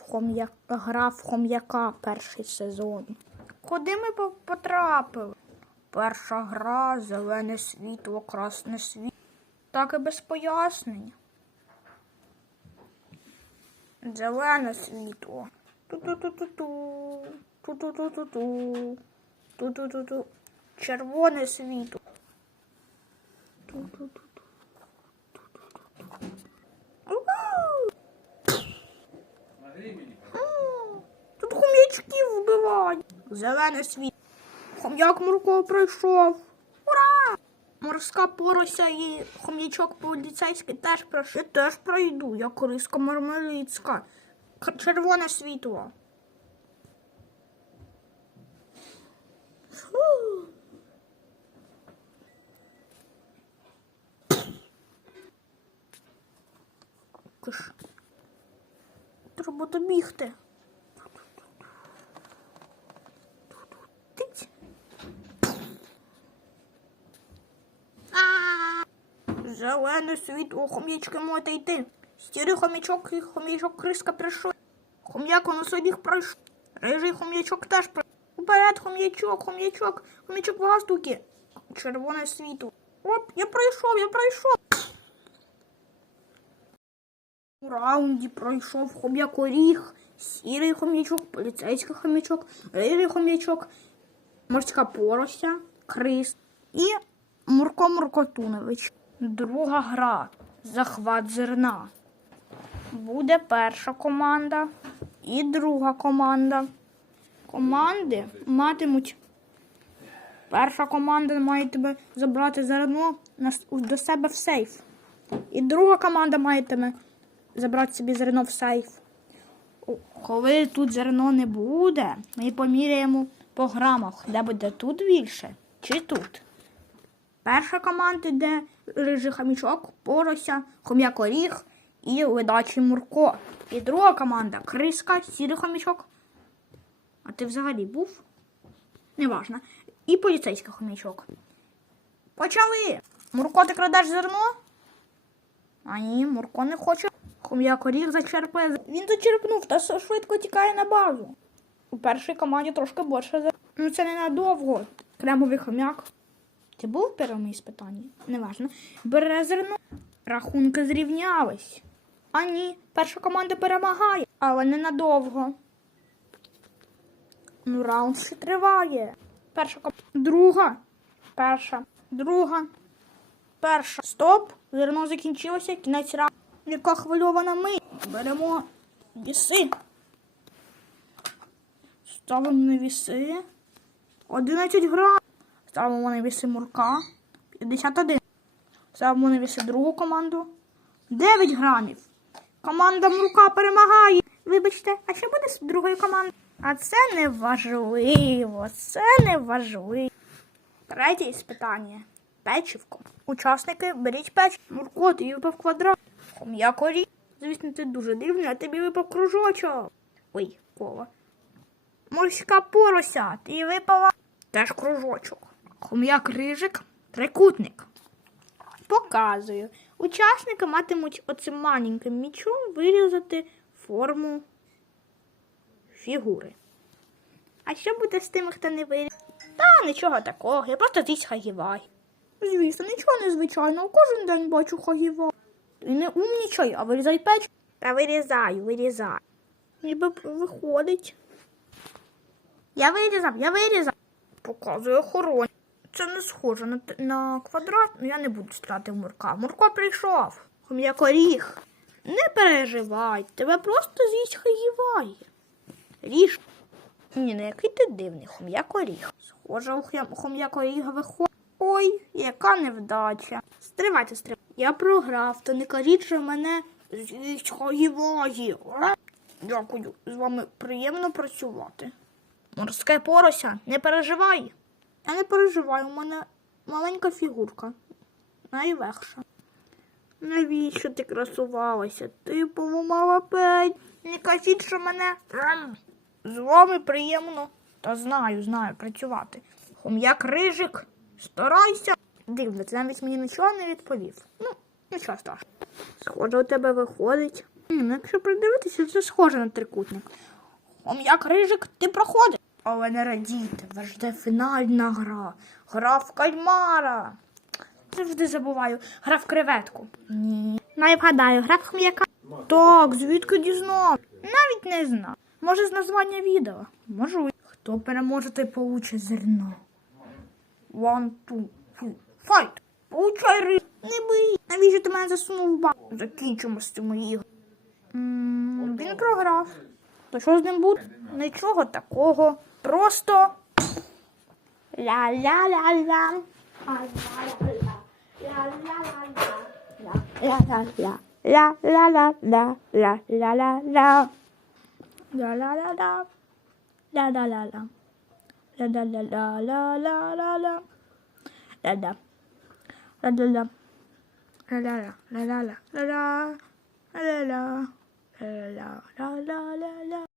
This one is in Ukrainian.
хом'я... гра в хом'яка перший сезон. Куди ми потрапили? Перша гра, зелене світло, красне світло. Так і без пояснень. Зелене світло. Ту-ту-ту-ту-ту. Ту-ту-ту-ту. Червоне світло. Ту-ту-ту-ту. Уху! М, Хом'ячків вбивають. Зелене світло. Хом'як Мурко пройшов. Ура! Морська порося і хом'ячок поліцейський теж пройшов. Я теж пройду, я кориска мармелицька. Червоне світло. Треба добігти. Тиць. А! Зелене світло, хом'ячки можете йти. Сірий хом'ячок і хом'ячок криска прийшов. Хом'як у їх пройшов. Рижий хом'ячок теж пройшов. Уперед, хом'ячок, хом'ячок, хом'ячок в галстуки. Червоне світло. Оп, я пройшов, я пройшов. У раунді пройшов хом'як оріг, сірий хом'ячок, поліцейський хом'ячок, рижий хом'ячок, морська порося, крис і Мурко Муркотунович. Друга гра. Захват зерна. Буде перша команда і друга команда. Команди матимуть. Перша команда має тебе забрати зерно до себе в сейф. І друга команда має тебе забрати собі зерно в сейф. Коли тут зерно не буде, ми поміряємо по грамах, де буде тут більше чи тут. Перша команда йде рижий хамічок, порося, хом'як оріг і ледачий Мурко. І друга команда криска, сірий хомячок. А ти взагалі був? Неважно. І поліцейський хомячок. Почали! Мурко, ти крадеш зерно? А ні, Мурко не хоче. Хом'як оріг зачерпує. Він зачерпнув та швидко тікає на базу. У першій команді трошки більше. Ну це ненадовго. Кремовий хом'як. Ти був в першому іспитанні? Неважно. Бере зерно. Рахунки зрівнялись. А ні, перша команда перемагає, але ненадовго. Ну, раунд ще триває. Перша команда. Друга. Перша. Друга. Перша. Стоп. Зерно закінчилося. Кінець раунду. Яка хвильована ми. Беремо віси. Ставимо на віси. 11 грам. Ставимо віси Мурка. 51. Ставимо на віси другу команду. 9 грамів. Команда Мурка перемагає. Вибачте, а що буде з другою командою? А це не важливо. Це не важливо. Третє іспитання. Печівко. Учасники беріть печ. Мурко, ти випав квадрат. Хом'як орі. Звісно, ти дуже дивний, а тобі випав кружочок. Ой, кола. Морська порося, ти випала теж кружочок. Хом'як рижик, трикутник. Показую. Учасники матимуть оцим маленьким мічом вирізати форму фігури. А що буде з тими, хто не вирізав? Та нічого такого, я просто з'їсть хагівай. Звісно, нічого незвичайного, кожен день бачу хагівай. І не умнічай, а вирізай печ. Та вирізаю, вирізаю. Ніби виходить. Я вирізав, я вирізав. Показує охороні. Це не схоже на, на квадрат, ну я не буду стріляти в Мурка. Мурко прийшов. Хом'як оріг. Не переживай, тебе просто з'їсть хаївай. Ріж. Ні, ну який ти дивний, хом'як оріг. Схоже, у хом'як оріга виходить. Ой, яка невдача. Стривайте, стривайте. Я програв, то не кажіть, що мене з'їсть хаїваї. Дякую, з вами приємно працювати. Морське порося, не переживай. Я не переживаю, у мене маленька фігурка. Найлегша. Навіщо ти красувалася? Ти поламала пень. Не кажіть, що мене. З вами приємно. Та знаю, знаю, працювати. Хом'як рижик, старайся. Дивно, ти навіть мені нічого не відповів. Ну, нічого страшного. Схоже, у тебе виходить. М, якщо придивитися, це схоже на трикутник. Хом'як рижик, ти проходиш. Але не радійте, вас жде фінальна гра. Гра в кальмара. Завжди забуваю. Гра в креветку. Ні. Ну, вгадаю, гра в хом'яка. Так, звідки дізнав? Навіть не знав. Може, з названня відео. Можу. Хто переможе, той получить зерно. One, two, three, fight! Получай риб. Не бий. Навіщо ти мене засунув в бак? Закінчимо з цими іграми. Він програв. То що з ним буде? Нічого такого. Просто. Ля-ля-ля-ля. Ля-ля-ля-ля. Ля-ля-ля-ля. Ля-ля-ля-ля. Ля-ля-ля-ля. Ля-ля-ля-ля. Ля-ля-ля-ля-ля-ля-ля-ля. Ля-ля. Ля-ля-ля. Ля-ля-ля. Ля-ля-ля. Ля-ля. Ля-ля. Ля-ля. Ля-ля.